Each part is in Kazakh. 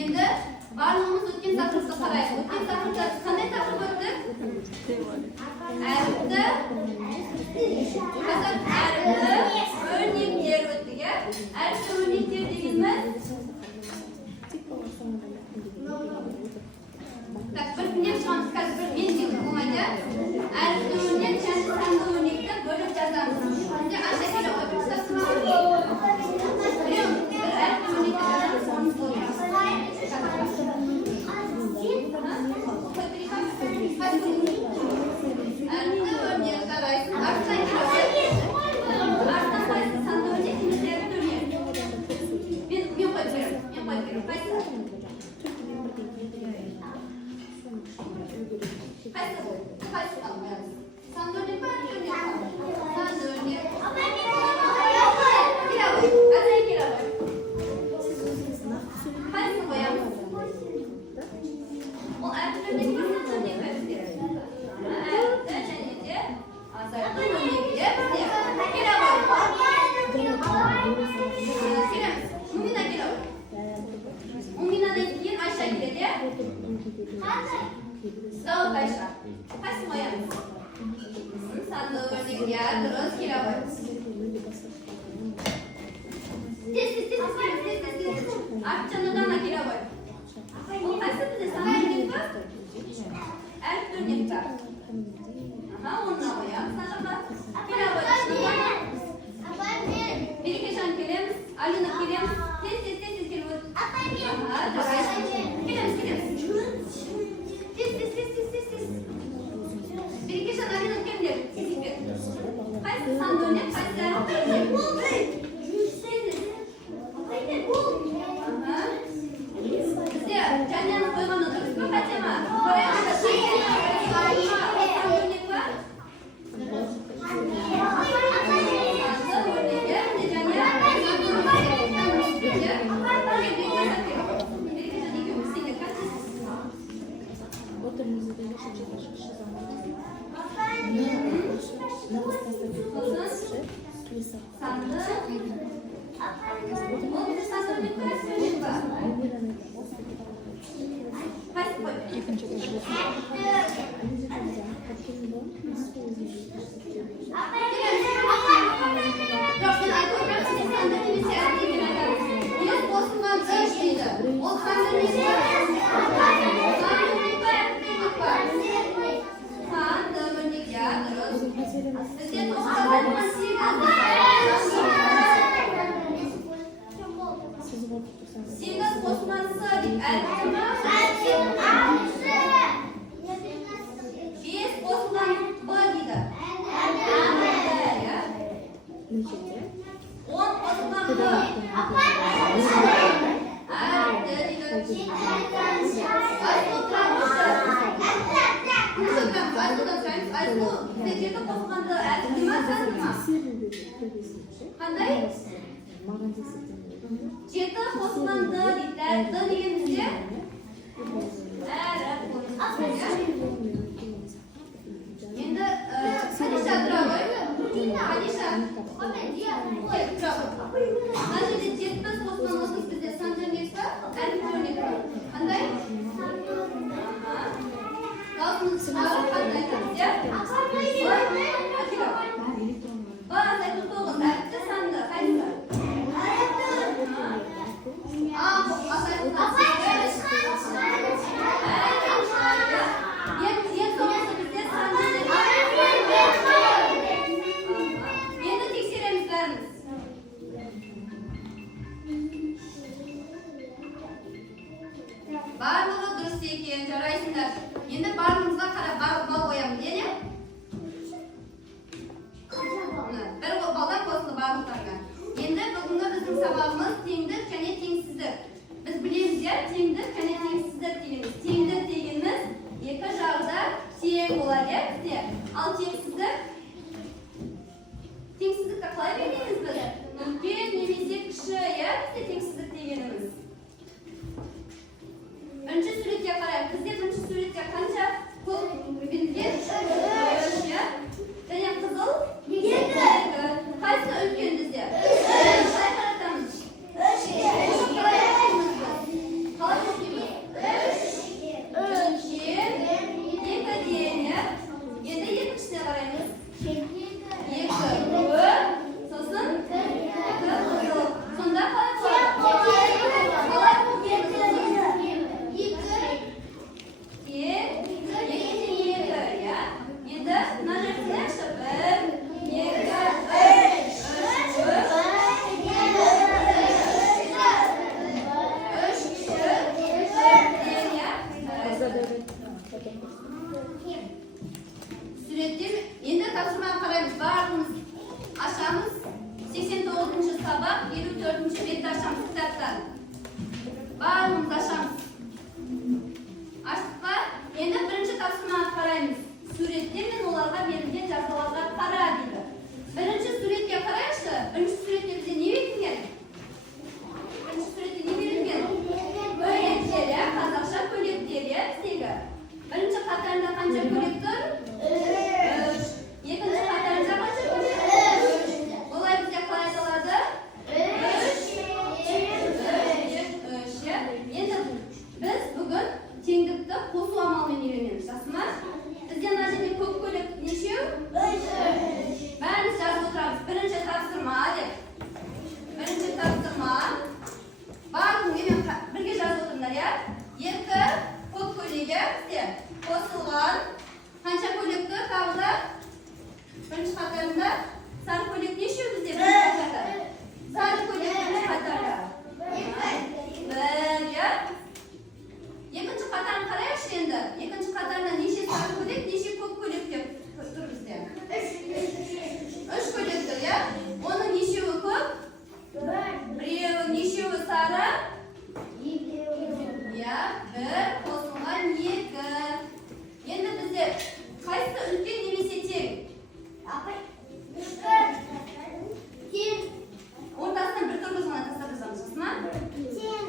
Endi barlig'imiz o'tgan taqdirga qaraylik. O'tgan taqdirda qanday taqdir o'tdi? Arifda faqat arifda o'rnik yer o'tdiga. Arifda o'rnik yer deganimiz tak bir kunga chiqamiz, bir men bo'lmaydi. Arifda o'rnik chanchi sanda o'rnikda bo'lib jazamiz. Endi asha kela Barbығы дұрыс екен, жарайсыңдар. Енді барлығымызға қарап бал қоямыз, не? Bir baldan қосылды барлықтарға. Енді бүгінгі біздің сабағымыз теңдік және теңсіздік. Біз білеміз, теңдік және теңсіздік дегеніміз. Теңдік дегеніміз екі жағы да тең болады, ал теңсіздікті қалай білеміз біз? Үлкен немесе кіші, теңсіздік дегеніміз. Бірінші суретке қарайық. Бізде бірінші суретте қанша көк белдер? Және қызыл? Қайсысы үлкен бізде? Қалай қаратамыз? Қалай оқимыз? Үлкен, екі деніп. Енді екіншісіне қараймыз. Екі көк, сосын қызыл. Сонда қалай Енді тапсырмаға қараймыз. Барлығымыз ашамыз. 89-ші сабақ, 54-ші бетті ашамыз кітаптан. Барлығымыз ашамыз. Аштық па? Енді бірінші тапсырмаға қараймыз. Суреттер мен оларға берілген жазбаларға қара дейді. Бірінші суретке қарайықшы. Бірінші суретте бізде не берілген? Бірінші суретте не берілген? Көйлектер, қазақша көйлектер, біздегі. Бірінші қатарында қанша көйлек тұр? Екінші қатарында қанша көйлек? Олай бізде қалай айтылады? Енді біз бүгін теңдікті қосу амалымен үйренеміз. Жақсы ма? Бізде мына жерде көк көйлек нешеу? Бәріміз жазып отырамыз. Бірінші тапсырма деп. Бірінші тапсырма. Барлығымен бірге жазып отырыңдар, Екі көк көйлегі бізде қосылған. Қанша көйлек тұр? Тағы да бірінші қатарында сары көйлек нешеу бізде? Сары көйлек бірінші қатарда. Екінші қатарын қарайықшы енді. Екінші қатарында неше сары көйлек, неше көк көйлек деп тұр бізде? Үш көйлек тұр, Оның нешеуі көк? Біреуі нешеуі сары? Бір қосылған екі. Енді бізде қайсысы үлкен немесе тең? Ортасынан бір тұрғыз ғана тастап жазамыз,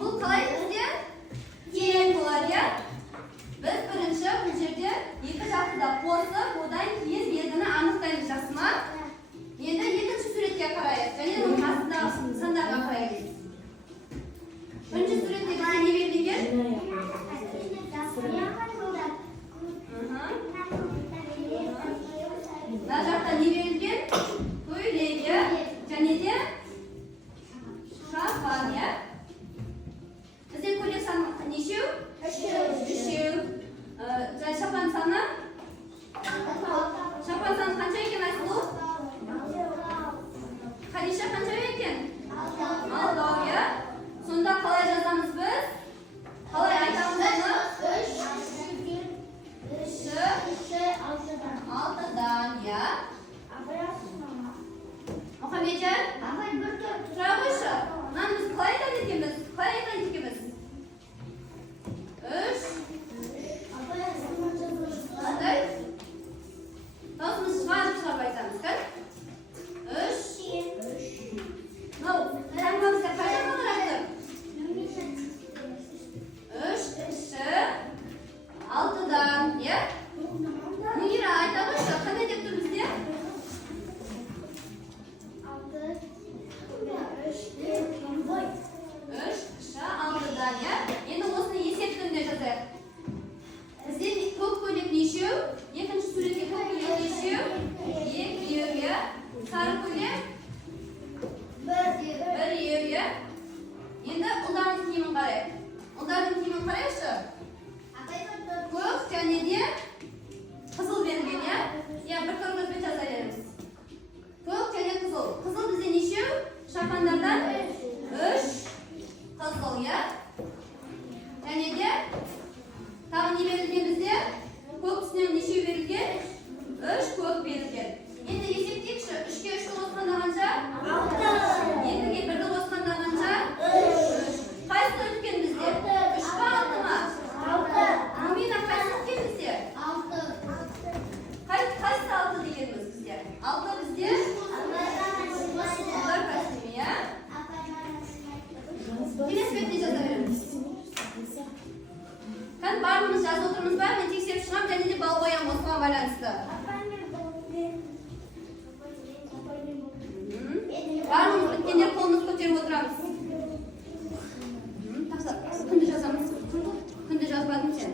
бұл қалай бізде? Тең болады, Біз бірінші Kan barimiz yozib o'tiribmiz, men tekshirib chiqam, yana bal qo'yam Osmon balansda. Barimiz bitganda qo'limizni ko'tarib o'tiramiz. Kunda yozamiz. Kunda yozmadim sen.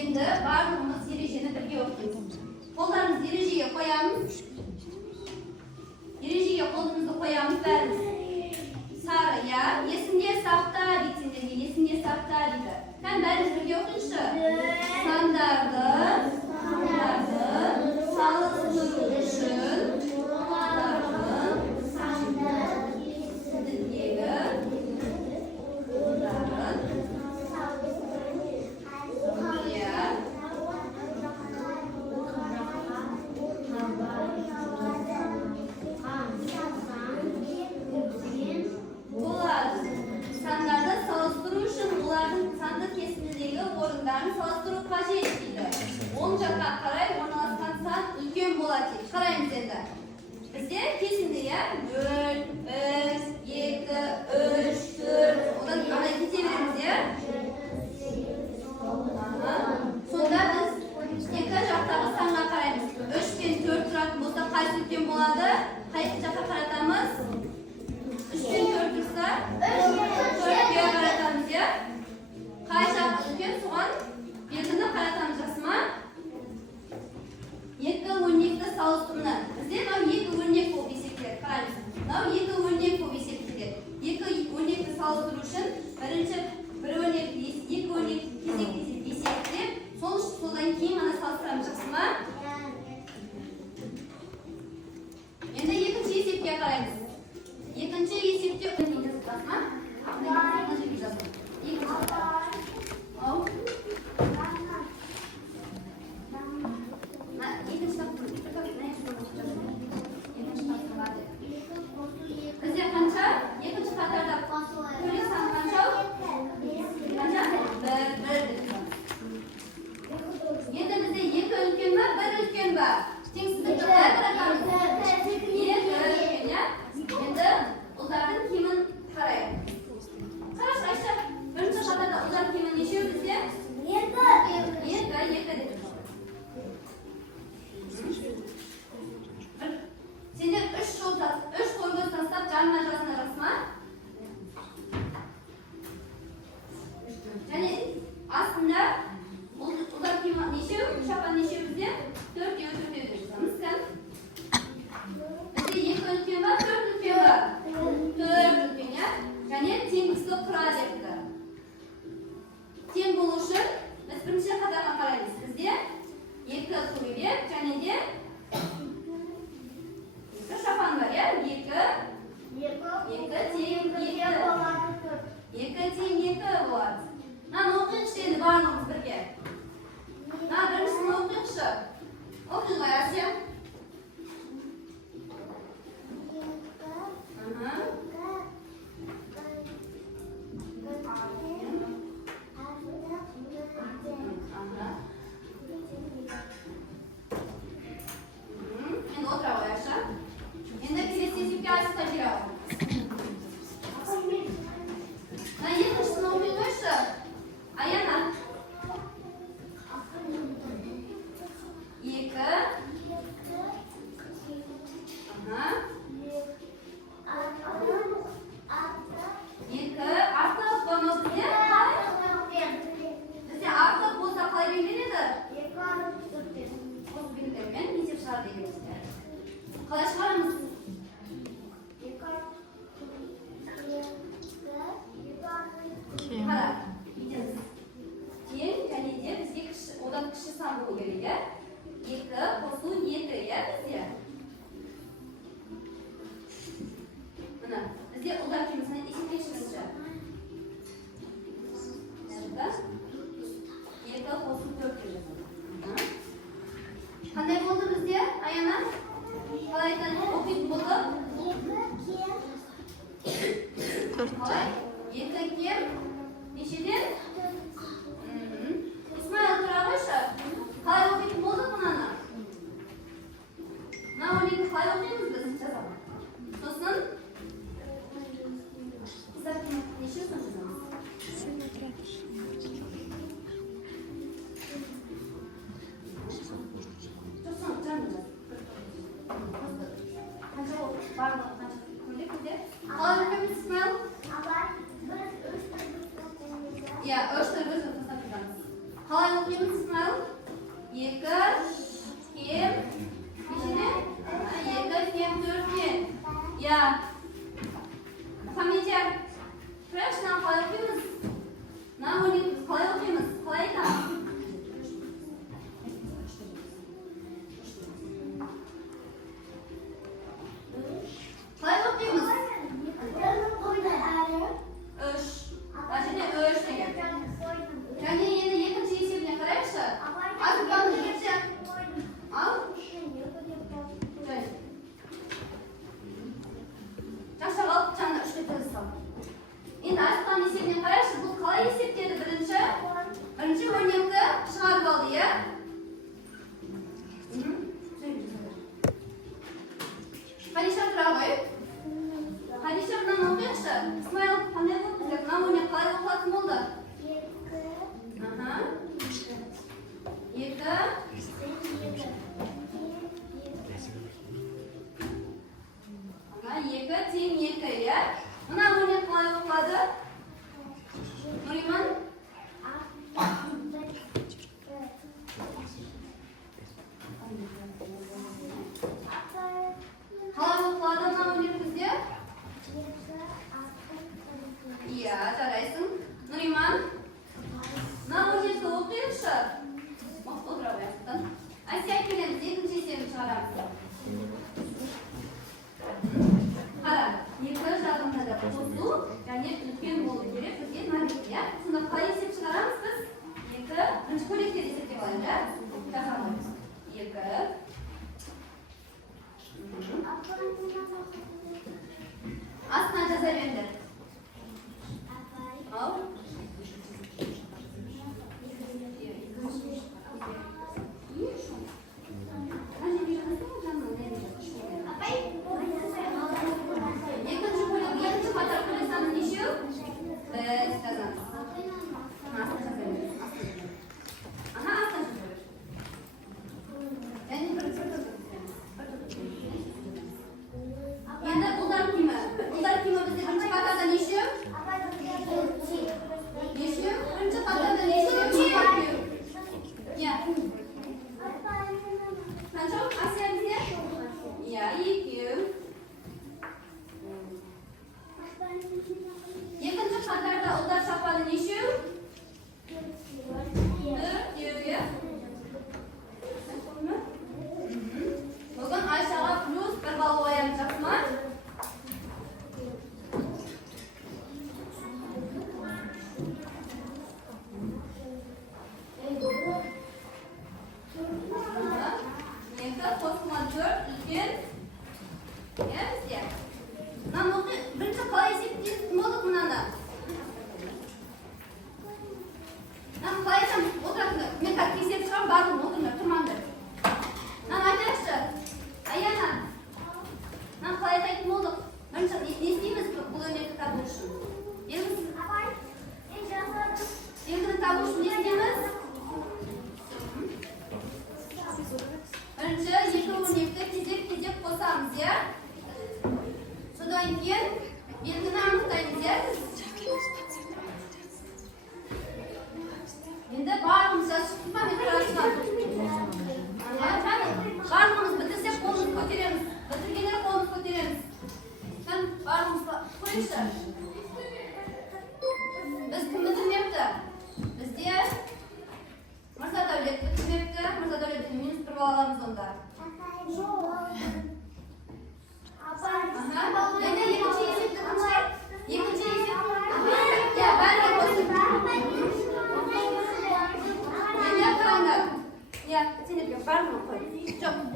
Endi barimiz erejani birga o'qiymiz. Qo'llarimizni erejaga qo'yamiz. Erejaga qo'limizni qo'yamiz barimiz. Sarıya, yesinge safta bitsin, yesinge safta dedi. Kan barimiz birga o'qiymiz. Standartı, salыстырушun, salыстыру қажет дейді. Оң жаққа қарай орналасқан сан үлкен болады. Қараймыз енді. Бізде кесінде 0, 1, 2, 3, 4, одан қарай кете береміз, иә? Сонда біз екі жақтағы санға қараймыз. 3 пен 4 тұратын болса қайсы үлкен болады? Қайсы жаққа қаратамыз? 3 пен 4 тұрса 4-ге қаратамыз, иә? Қай жақ үлкен соған белгіні қаратамыз, жақсы ма? Екі өрнекті салыстырма. Бізде мынау екі өрнек болып есептеледі. Қараймыз. Мынау екі өрнек болып есептеледі. Екі өрнекті салыстыру үшін бірінші бір өрнекті екі өрнекті кезек есептелеп, содан кейін ғана салыстырамыз, жақсы ма? Енді екінші есепке қараймыз. Екінші есепте Bizde qancha? Екінші қатарда көйлек саны қанша? Қанша? 1. Енді бізде екі үлкен ба, бір үлкен ба? Теңсіздікті қалай қаратамыз? Екі үлкен, иә? Енді ұлдардың киімін қарайық. Қарашы, Айша, бірінші қатарда ұлдар киімі нешеу бізде? 2 деп. Сендер 3 қойгөз тастап жанына жазына жазма. Және астында ұлдар киімі нешеу, шапан нешеу бізде? 4 деп жазамыз. Бізде 2 үлкен ба, 4 үлкен ба? 4 үлкен, иә? Және теңдікті құрады депті. Тең болу үшін біз бірінші қатарға қараймыз. Бізде 2 көйлек және де шапан бар, иә? 2 тең 2 болады. Мынаны оқиықшы енді барлығымыз бірге. Біріншісін оқиықшы. Оқиға, Асия. Енді отыра ғой, Аша. Енді келесі есепке Асиға жирау. Екіншісін оқи қойшы. Аяна. 2 Ya, ölçtürüp özümüzü satacağız. Halay okuyumuz İsmail. 2, kim? Beşini? 2, kim, 4, kim? Ya. Familia. Fresh, ne halay okuyumuz? Ne oynayımız? Halay okuyumuz. Halay da. Halay okuyumuz. Öş. Başını öş degan. Yani yeni yekінші есебіне қарайықшы. Азырбаны жетсе. Ал. Жақсы алып жаңа үшке тірі сал. Енді азырбаны есебіне қарайықшы. Бұл қалай есептеді бірінші? Бірінші өнімді шығарып алды, иә? Хадиша тұра ғой. Хадиша мынаны оқиықшы. İsmail қандай болды? Мына өнім қалай оқылатын болды? 2 тең 2, ya. Mına örnek kolay okumadı. Nuriman? Kolay okumadı mına örnek bizde? Iya, caraysın. Nuriman? Mına örnek de okuyuşu. Otura koyasın. Asya kelimiz ikinci isimini çağıramız. Qarang, yekka jadimda qo'su, ya'ni ulkan bo'lib kerak, bizga nima ya? Shunda qalay hisob chiqaramiz biz? Yekka, birinchi kollektiv hisobga olaylik. Taxammiz. Yekka. Astna jazaverdi. Al.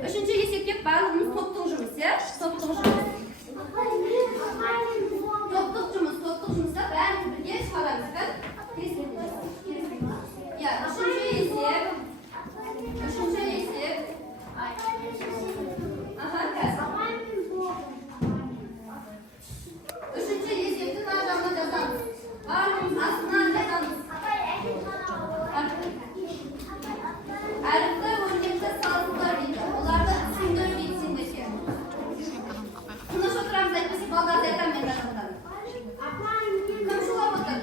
Üçüncü есепке барлығымыз топтық жұмыс, ya? Топтық жұмыс. Топтық жұмыста бәріміз бірге шығарамыз, kan? Ya, üçüncü есеп. Aha, kas. Üçüncü есепті мына жағына жазамыз. Барлығымыз астына жазамыз. Әріпті өрнекті салындар дейді. Оларды түсіндір бейсіндеке. Тыныш отырамыз әйтпесе балдарды айтам мен жағымдан. Кім шулап отыр?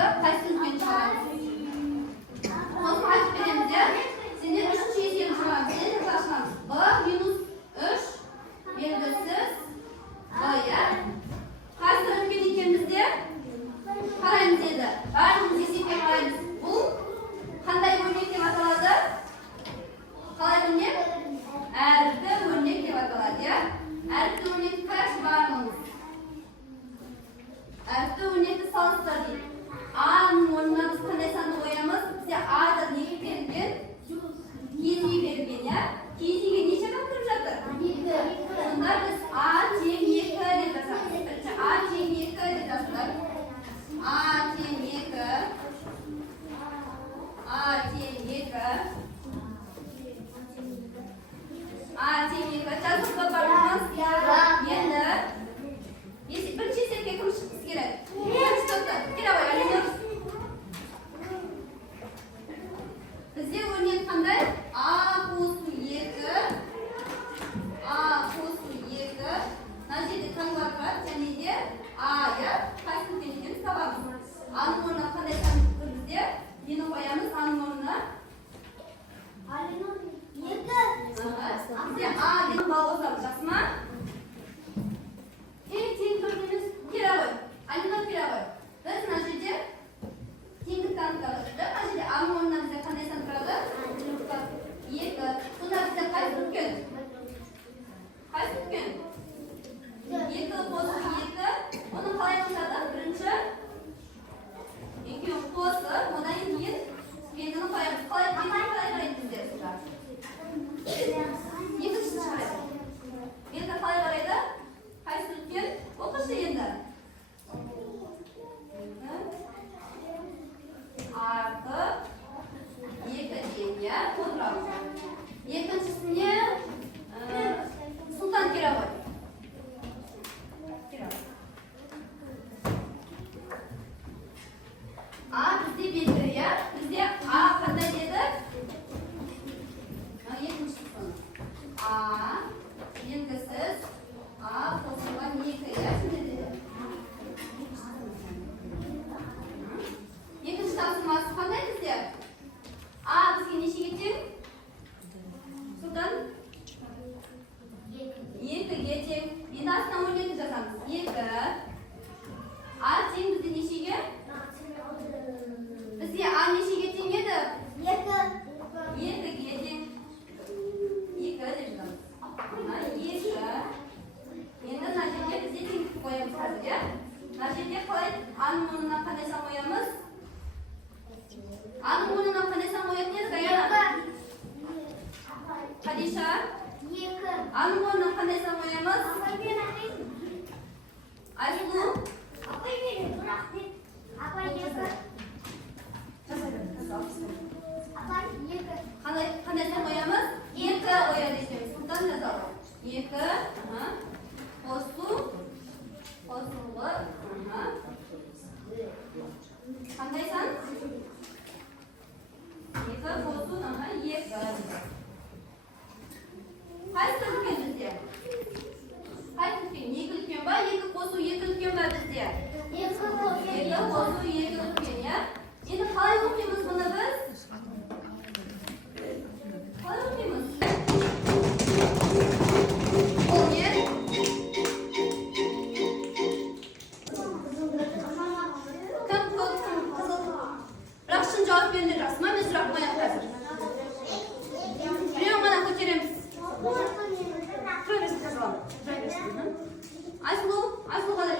oyunumuzda qaysi ulkan chiqaramiz? Hozir aytib beramiz ya. Seni 3-chi yechimni chiqaramiz. Endi boshlaymiz. B minus 3 belgisiz boya. Qaysi ulkan ekanimizda qaraymiz endi. Barimiz yechimga qaraymiz. Bu qanday o'rnak deb ataladi? Qalay o'rnak? Arti o'rnak deb ataladi ya. Arti o'rnak qarash barimiz. Arti o'rnakni solishtirdik. A o'rnini biz qanday sanni qo'yamiz? Bizga A deb nega berilgan? Keyingi berilgan ya. Keyingiga necha deb turib жатыр? 2. Unda biz A teng 2 deb yozamiz. Birinchi A teng 2 deb yozdik. A teng 2. A teng 2. A teng 2. Chazib qo'yamiz. Endi birinchi setga kim chiqib kerak? Bizga o'rnak qanday? A qo'shib 2. A qo'shib 2. Najida konvertlar jamida A ga qaysi kelgan topamiz. A ni o'rniga qanday sanabizda? Neni qo'yamiz A ni o'rniga? A ni 2. Bizga A deb yozamiz, rasman. Teng turimiz kerak. Alima kerak. Biz Najida tenglikdan qilamiz. Najida A ni o'rniga bizga qanday san turadi? 2. Bunda bizga qaysi mumkin? Qaysi mumkin? 2 qo'shib 2. Uni qalay qiladi? Birinchi 2 qo'shib, undan keyin benzini qo'yamiz. Qalay qaraymiz sizlar? Ikkinchisi chiqadi. Endi qalay qaraydi? Qaysi mumkin? O'qishda endi. Arti 2 deya qo'yamiz. Ikkinchisini sultan kerak. A bizga belgili ya. Bizga A qanday dedi? Ikkinchisi. A belgisiz A qo'shilgan 2 ya. Shunday dedi. Ikkinchi taqsimasi qanday bizga? A bizga nechaga teng? Sultan 2 ga teng. Endi aslida o'rnakni yozamiz. 2 A teng bizga nechaga? Bizga A nechaga teng edi? 2 ga teng. 2 deb yozamiz. Mana 2. Endi Najidaga bizga teng qo'yamiz hozirga. Najidaga qalay A ni o'rniga qanday san qo'yamiz? A ni o'rniga qanday san qo'yamiz? Yana. Hadisha 2. A ni o'rniga qanday san qo'yamiz? Aysu qanday san qo'yamiz? 2 qo'yadi deymiz. Bundan nazar. 2. Qo'shib. Qanday san? 2 qo'shib 2. Qaysi ulkan bizga? Qaysi ulkan? 2 ulkan va 2 qo'shib 2 ulkan va bizga? 2 qo'shib 2 ulkan ya. Endi qalay o'qiymiz buni biz? Qalay o'qiymiz? O'yin. Kim qizil? Biroq shuni javob berdi rasman izroq qo'yamiz hozir. Biroq mana ko'taramiz. Aysu qalay?